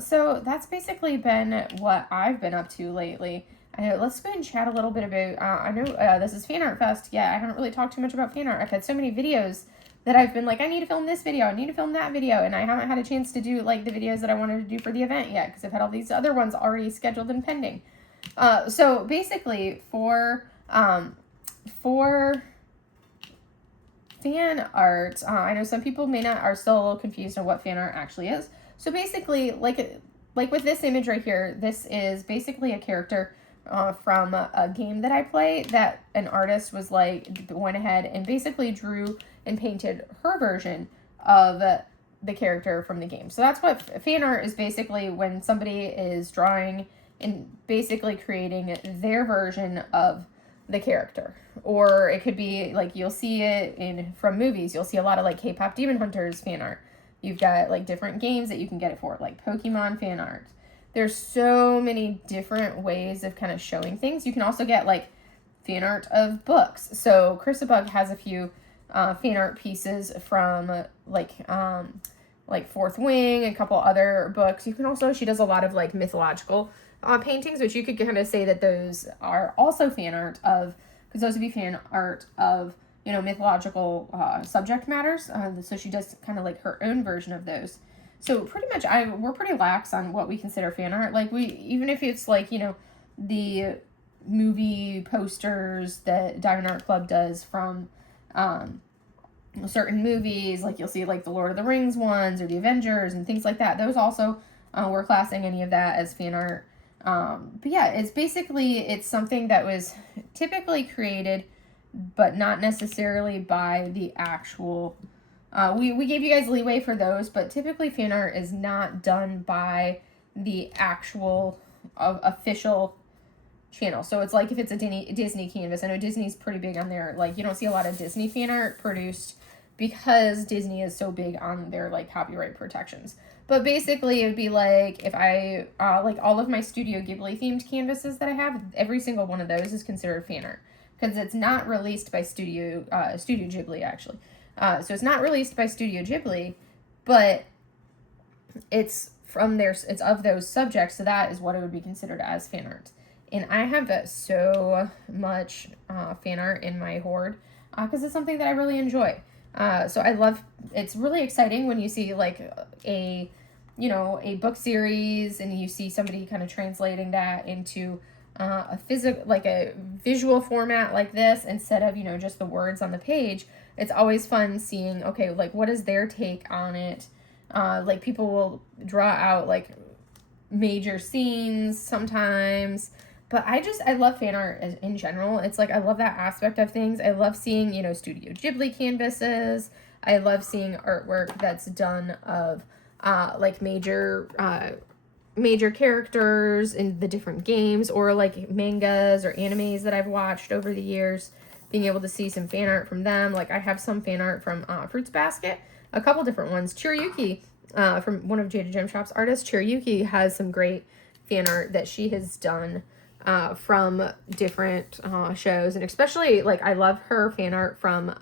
So that's basically been what I've been up to lately. Let's go ahead and chat a little bit about, I know this is Fan Art Fest. Yeah, I haven't really talked too much about fan art. I've had so many videos that I've been like, I need to film this video, I need to film that video, and I haven't had a chance to do like the videos that I wanted to do for the event yet, because I've had all these other ones already scheduled and pending. So basically for fan art, I know some people are still a little confused on what fan art actually is. So basically, like with this image right here, this is basically a character from a game that I play that an artist was like, went ahead and basically drew and painted her version of the character from the game. So that's what fan art is, basically when somebody is drawing and basically creating their version of the character. Or it could be like, you'll see it from movies. You'll see a lot of like K-pop Demon Hunters fan art. You've got like different games that you can get it for, like Pokemon fan art. There's so many different ways of kind of showing things. You can also get like fan art of books. So Chrisabug has a few fan art pieces from like Fourth Wing, a couple other books. You can also, she does a lot of like mythological paintings, which you could kind of say that those are also fan art of, because those would be fan art of, you know, mythological subject matters. So she does kind of like her own version of those. So pretty much we're pretty lax on what we consider fan art. Like even if it's like, you know, the movie posters that Diamond Art Club does from certain movies, like you'll see like the Lord of the Rings ones or the Avengers and things like that. Those also, we're classing any of that as fan art. But yeah, it's something that was typically created, but not necessarily by the actual, we gave you guys leeway for those, but typically fan art is not done by the actual official channel. So it's like if it's a Disney canvas, I know Disney's pretty big on their, like, you don't see a lot of Disney fan art produced because Disney is so big on their like copyright protections. But basically, it would be like if I, like all of my Studio Ghibli themed canvases that I have, every single one of those is considered fan art. Because it's not released by Studio Ghibli, actually. So it's not released by Studio Ghibli, but it's of those subjects, so that is what it would be considered as fan art. And I have so much fan art in my hoard, because it's something that I really enjoy. So it's really exciting when you see like a book series and you see somebody kind of translating that into a visual format like this instead of, you know, just the words on the page. It's always fun seeing, okay, like what is their take on it? Like people will draw out like major scenes sometimes. But I love fan art in general. It's like, I love that aspect of things. I love seeing, you know, Studio Ghibli canvases. I love seeing artwork that's done of, like major characters in the different games, or like mangas or animes that I've watched over the years, being able to see some fan art from them. Like I have some fan art from, Fruits Basket, a couple different ones. Chiruyuki, from one of Jada Gem Shop's artists, Chiruyuki has some great fan art that she has done from different shows, and especially like I love her fan art from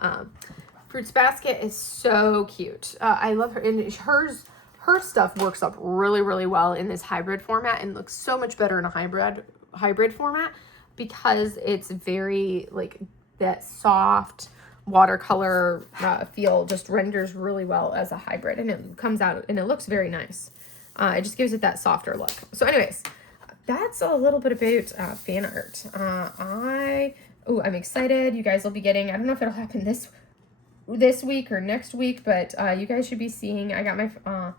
Fruits Basket is so cute. I love her, and her stuff works up really, really well in this hybrid format and looks so much better in a hybrid format. because it's very like that soft watercolor feel just renders really well as a hybrid, and it comes out and it looks very nice. It just gives it that softer look. So anyways, that's a little bit about fan art. I'm excited. You guys will be getting, I don't know if it'll happen this week or next week, but you guys should be seeing, I got my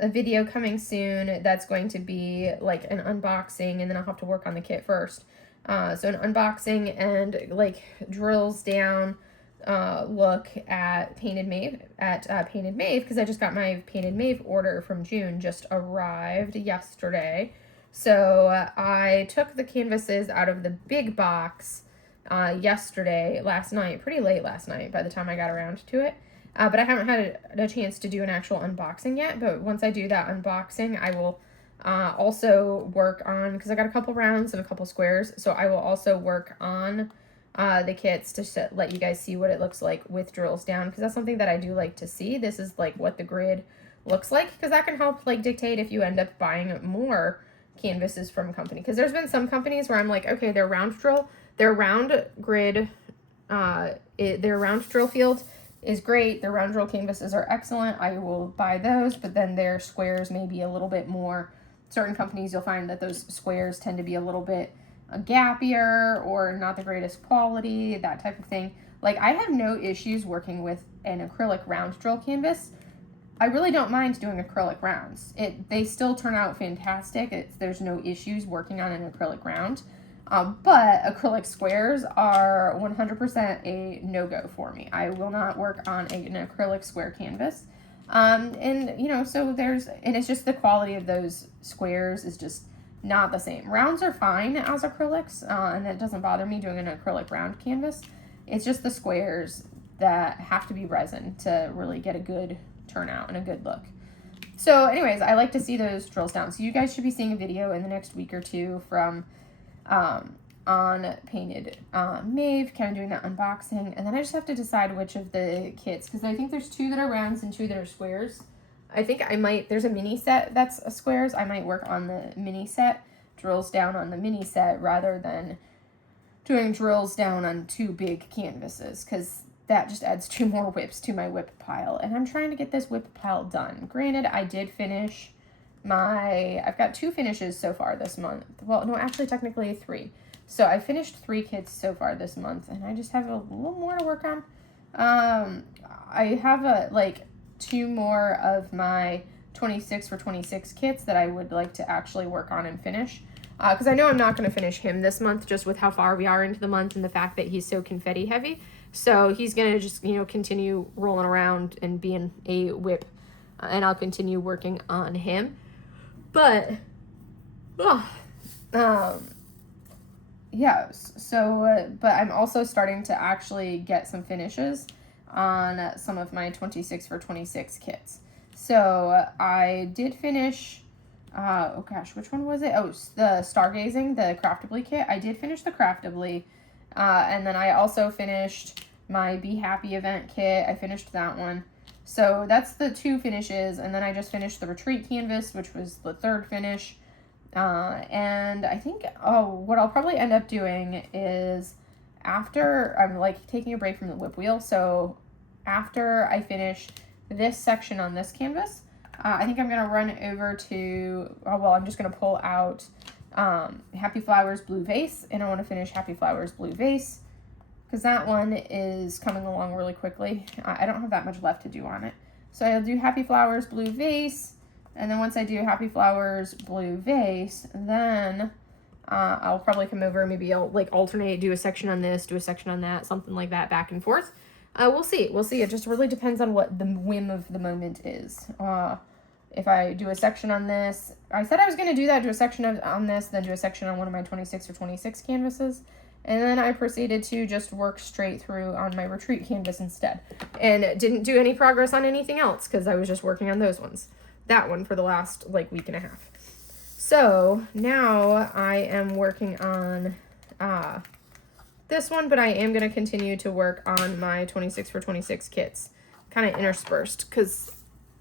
a video coming soon that's going to be like an unboxing, and then I'll have to work on the kit first. So an unboxing and like drills down look at Painted Maeve because I just got my Painted Maeve order from June, just arrived yesterday. So I took the canvases out of the big box last night, pretty late last night by the time I got around to it. But I haven't had a chance to do an actual unboxing yet. But once I do that unboxing, I will also work on, because I got a couple rounds and a couple squares, so I will also work on the kits to let you guys see what it looks like with drills down, because that's something that I do like to see. This is like what the grid looks like, because that can help like dictate if you end up buying more canvases from a company. Because there's been some companies where I'm like, okay, their round drill, their round grid, their round drill field is great. Their round drill canvases are excellent. I will buy those, but then their squares may be a little bit more. Certain companies, you'll find that those squares tend to be a little bit gappier or not the greatest quality, that type of thing. Like, I have no issues working with an acrylic round drill canvas. I really don't mind doing acrylic rounds. They still turn out fantastic. There's no issues working on an acrylic round. But acrylic squares are 100% a no-go for me. I will not work on an acrylic square canvas. And, you know, so and it's just the quality of those squares is just not the same. Rounds are fine as acrylics, and it doesn't bother me doing an acrylic round canvas. It's just the squares that have to be resin to really get a good turnout and a good look. So anyways, I like to see those drills down. So you guys should be seeing a video in the next week or two from on Painted Maeve, kind of doing that unboxing, and then I just have to decide which of the kits, because I think there's 2 that are rounds and 2 that are squares. I think there's a mini set that's a squares. I might work on the mini set, drills down on the mini set, rather than doing drills down on 2 big canvases, because that just adds 2 more WIPs to my WIP pile, and I'm trying to get this WIP pile done. Granted, I did finish I've got 2 finishes so far this month. Well, no, actually technically 3. So I finished 3 kits so far this month, and I just have a little more to work on. I have like 2 more of my 26 for 26 kits that I would like to actually work on and finish. Because I know I'm not going to finish him this month, just with how far we are into the month and the fact that he's so confetti heavy. So he's going to just, you know, continue rolling around and being a WIP, and I'll continue working on him. But, yeah, so, but I'm also starting to actually get some finishes on some of my 26 for 26 kits. So I did finish, oh gosh, which one was it? Oh, the Stargazing, the Craftably kit. I did finish the Craftably, and then I also finished my Be Happy event kit. I finished that one. So that's the 2 finishes, and then I just finished the Retreat canvas, which was the 3rd finish. And I think, what I'll probably end up doing is, after I'm like taking a break from the WIP wheel, so after I finish this section on this canvas, I think I'm going to run over to, I'm just going to pull out Happy Flowers Blue Vase, and I want to finish Happy Flowers Blue Vase, because that one is coming along really quickly. I don't have that much left to do on it. So I'll do Happy Flowers Blue Vase, and then once I do Happy Flowers Blue Vase, then I'll probably come over, maybe I'll like alternate, do a section on this, do a section on that, something like that, back and forth. We'll see. It just really depends on what the whim of the moment is. If I do a section on this, I said I was going to do that, do a section on this, then do a section on one of my 26 or 26 canvases. And then I proceeded to just work straight through on my Retreat canvas instead. And didn't do any progress on anything else because I was just working on those ones. That one for the last like week and a half. So now I am working on this one, but I am going to continue to work on my 26 for 26 kits. Kind of interspersed because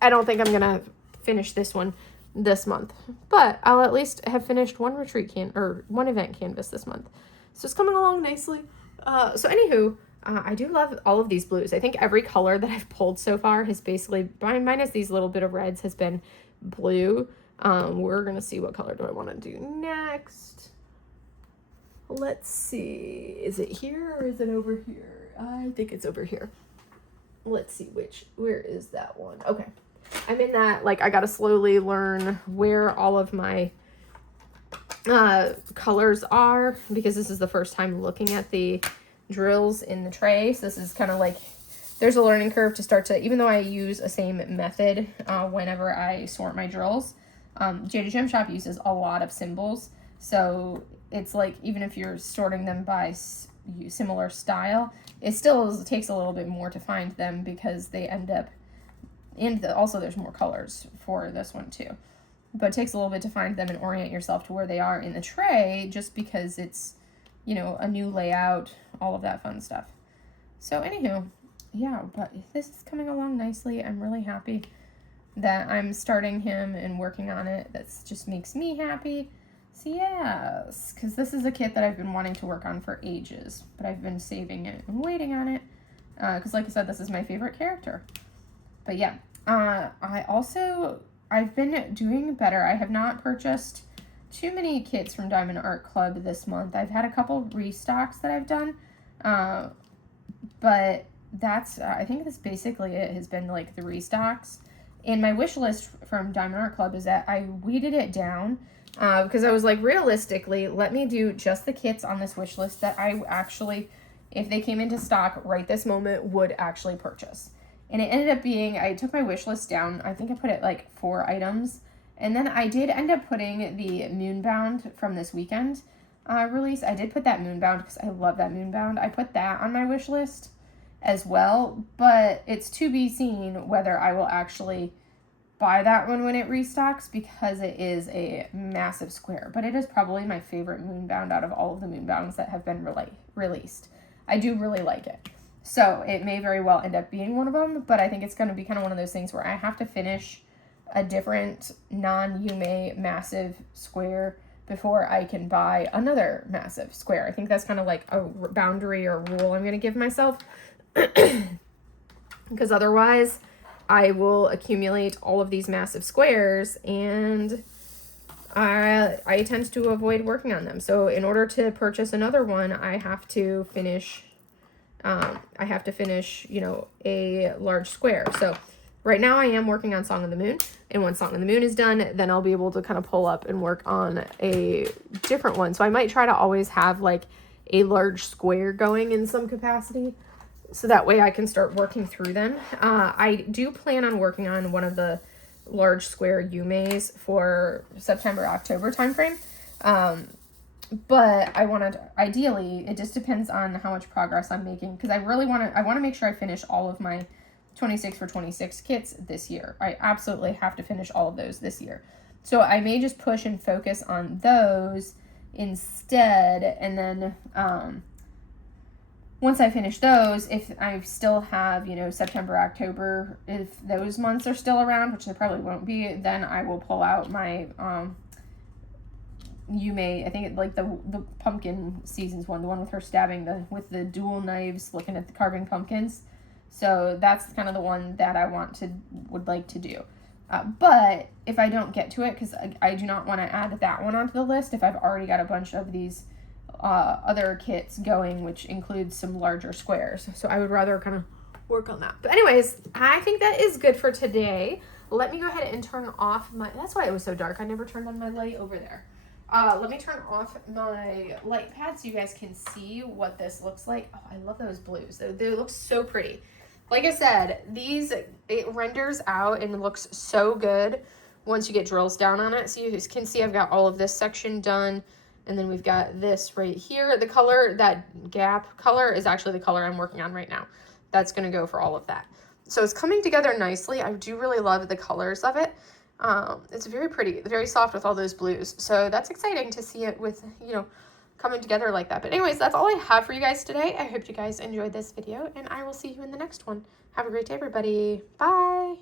I don't think I'm going to finish this one this month. But I'll at least have finished one one event canvas this month. So it's coming along nicely. So anywho, I do love all of these blues. I think every color that I've pulled so far has basically, minus these little bit of reds, has been blue. We're going to see what color do I want to do next. Let's see. Is it here or is it over here? I think it's over here. Let's see where is that one? Okay. I'm in that, like, I got to slowly learn where all of my colors are, because this is the first time looking at the drills in the tray. So this is kind of like, there's a learning curve to start to, even though I use a same method whenever I sort my drills. J.D. Gem Shop uses a lot of symbols. So it's like, even if you're sorting them by similar style, it still takes a little bit more to find them, because they end up, and also there's more colors for this one too. But it takes a little bit to find them and orient yourself to where they are in the tray, just because it's, you know, a new layout, all of that fun stuff. So anywho, yeah, but this is coming along nicely. I'm really happy that I'm starting him and working on it. That just makes me happy. So yes, because this is a kit that I've been wanting to work on for ages, but I've been saving it and waiting on it, because like I said, this is my favorite character. But yeah, I've been doing better. I have not purchased too many kits from Diamond Art Club this month. I've had a couple restocks that I've done, but that's, I think that's basically it, has been like the restocks. And my wish list from Diamond Art Club is that I weeded it down, because I was like, realistically, let me do just the kits on this wish list that I actually, if they came into stock right this moment, would actually purchase. And it ended up being, I took my wish list down, I think I put it like 4 items. And then I did end up putting the Moonbound from this weekend release. I did put that Moonbound because I love that Moonbound. I put that on my wish list as well, but it's to be seen whether I will actually buy that one when it restocks, because it is a massive square. But it is probably my favorite Moonbound out of all of the Moonbounds that have been released. I do really like it. So it may very well end up being one of them, but I think it's going to be kind of one of those things where I have to finish a different non-Yume massive square before I can buy another massive square. I think that's kind of like a boundary or rule I'm going to give myself, because otherwise I will accumulate all of these massive squares, and I tend to avoid working on them. So in order to purchase another one, I have to finish, you know, a large square. So right now I am working on Song of the Moon, and when Song of the Moon is done, then I'll be able to kind of pull up and work on a different one. So I might try to always have like a large square going in some capacity, so that way I can start working through them. I do plan on working on one of the large square Yume's for September, October timeframe. But I want to, ideally, it just depends on how much progress I'm making, because I want to make sure I finish all of my 26 for 26 kits this year. I absolutely have to finish all of those this year. So I may just push and focus on those instead, and then once I finish those, if I still have, you know, September, October, if those months are still around, which they probably won't be, then I will pull out my Yume, I think like the pumpkin seasons one, the one with her stabbing with the dual knives, looking at the carving pumpkins. So that's kind of the one that I would like to do. But if I don't get to it, because I do not want to add that one onto the list if I've already got a bunch of these other kits going, which includes some larger squares. So I would rather kind of work on that. But anyways, I think that is good for today. Let me go ahead and turn off that's why it was so dark. I never turned on my light over there. Let me turn off my light pad so you guys can see what this looks like. Oh, I love those blues. They look so pretty. Like I said, it renders out and looks so good once you get drills down on it. So you can see I've got all of this section done. And then we've got this right here. The color, that gap color, is actually the color I'm working on right now. That's going to go for all of that. So it's coming together nicely. I do really love the colors of it. It's very pretty, very soft with all those blues. So that's exciting to see it with, you know, coming together like that. But anyways, that's all I have for you guys today. I hope you guys enjoyed this video, and I will see you in the next one. Have a great day, everybody. Bye.